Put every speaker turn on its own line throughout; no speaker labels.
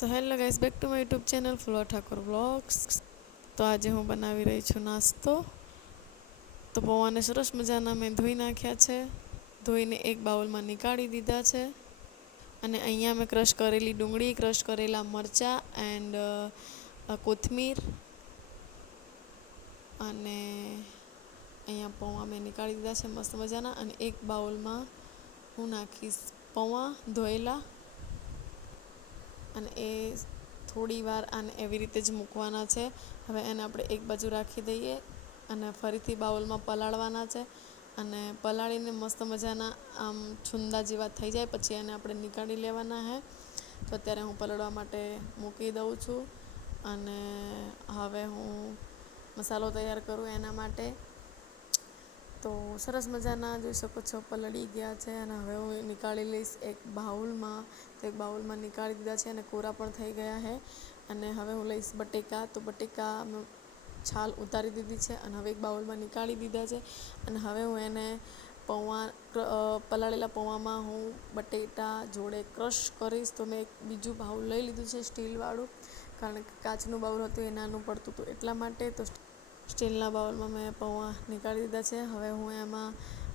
So hello guys back to my YouTube channel Flor Thakor vlogs તો આજે હું બનાવી રહી છું નાસ્તો. તો પૌવાને સરસ મજાના મેં ધોઈ નાખ્યા છે. ધોઈને એક બાઉલમાં નીકાળી દીધા છે. અને અહીંયા મેં ક્રશ કરેલી ડુંગળી, ક્રશ કરેલા મરચાં એન્ડ કોથમીર. અને અહીંયા પૌવા મેં નીકાળી દીધા છે મસ્ત મજાના. અને એક બાઉલમાં હું નાખીશ પૌવા, ધોયેલા અને એ થોડી વાર આને એવી રીતે જ મૂકવાના છે. હવે એને આપણે એક બાજુ રાખી દઈએ અને ફરીથી બાઉલમાં પલાળવાના છે. અને પલાળીને મસ્ત મજાના આમ છુંદા જેવા થઈ જાય, પછી એને આપણે નીકાળી લેવાના હે. તો અત્યારે હું પલાળવા માટે મૂકી દઉં છું. અને હવે હું મસાલો તૈયાર કરું એના માટે. તો સરસ મજાના જોઈ શકો છો, પલળી ગયા છે અને હવે હું નીકાળી લઈશ એક બાઉલમાં. તો એક બાઉલમાં નીકાળી દીધા છે અને કોરા પણ થઈ ગયા છે. અને હવે હું લઈશ બટેકા. તો બટેકા છાલ ઉતારી દીધી છે અને હવે એક બાઉલમાં નીકાળી દીધા છે. અને હવે હું એને પૌવા પલાળેલા પૌવામાં હું બટેટા જોડે ક્રશ કરીશ. તો મેં એક બીજું બાઉલ લઈ લીધું છે સ્ટીલવાળું. કારણ કે કાચનું બાઉલ હતું, એ નાનું પડતું હતું એટલા માટે. તો સ્ટીલના બાઉલમાં મેં પૌવા નીકાળી દીધા છે. હવે હું એમાં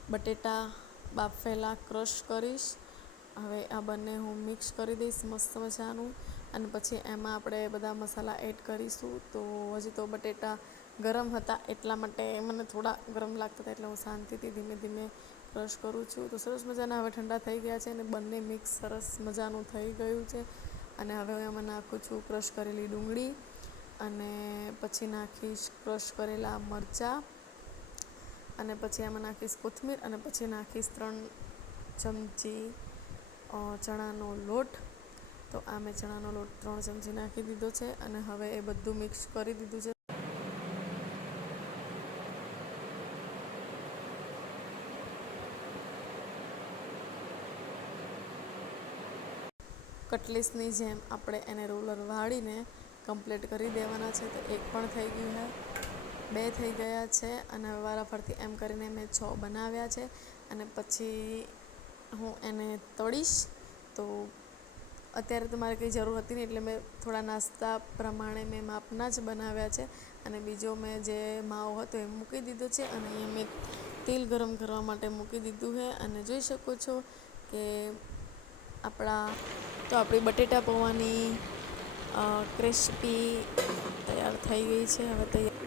બટેટા બાફેલા ક્રશ કરીશ. હવે આ બંને હું મિક્સ કરી દઈશ મસ્ત મજાનું. અને પછી એમાં આપણે બધા મસાલા એડ કરીશું. તો હજી તો બટેટા ગરમ હતા એટલા માટે મને થોડા ગરમ લાગતા હતા એટલે હું શાંતિથી ધીમે ધીમે ક્રશ કરું છું. તો સરસ મજાના હવે ઠંડા થઈ ગયા છે અને બંને મિક્સ સરસ મજાનું થઈ ગયું છે. અને હવે હું એમાં નાખું છું ક્રશ કરેલી ડુંગળી. અને પછી નાખીશ ક્રશ કરેલા મરચાં અને પછી એમાં નાખીશ કોથમીર અને પછી નાખીશ ત્રણ ચમચી ચણાનો લોટ. તો આ મેં ચણાનો લોટ ત્રણ ચમચી નાખી દીધો છે અને હવે એ બધું મિક્સ કરી દીધું છે. કટલીસની જેમ આપણે એને રોલર વાળીને કમ્પ્લીટ કરી દેવાના છે, તો એક પણ થઈ ગયું છે. બે થઈ ગયા છે અને વારાફરતી એમ કરીને મેં છ બનાવ્યા છે. અને પછી હું એને તળીશ. તો અત્યારે તો મારે કંઈ જરૂર હતી નહીં, એટલે મેં થોડા નાસ્તા પ્રમાણે મેં માપના જ બનાવ્યા છે. અને બીજો મેં જે માવો હતો એ મૂકી દીધો છે અને અહીંયા મેં તેલ ગરમ કરવા માટે મૂકી દીધું છે. અને જોઈ શકો છો કે આપણા, તો આપણી બટેટા પૌવાની ક્રિસ્પી તૈયાર થઈ ગઈ છે હવે તૈયાર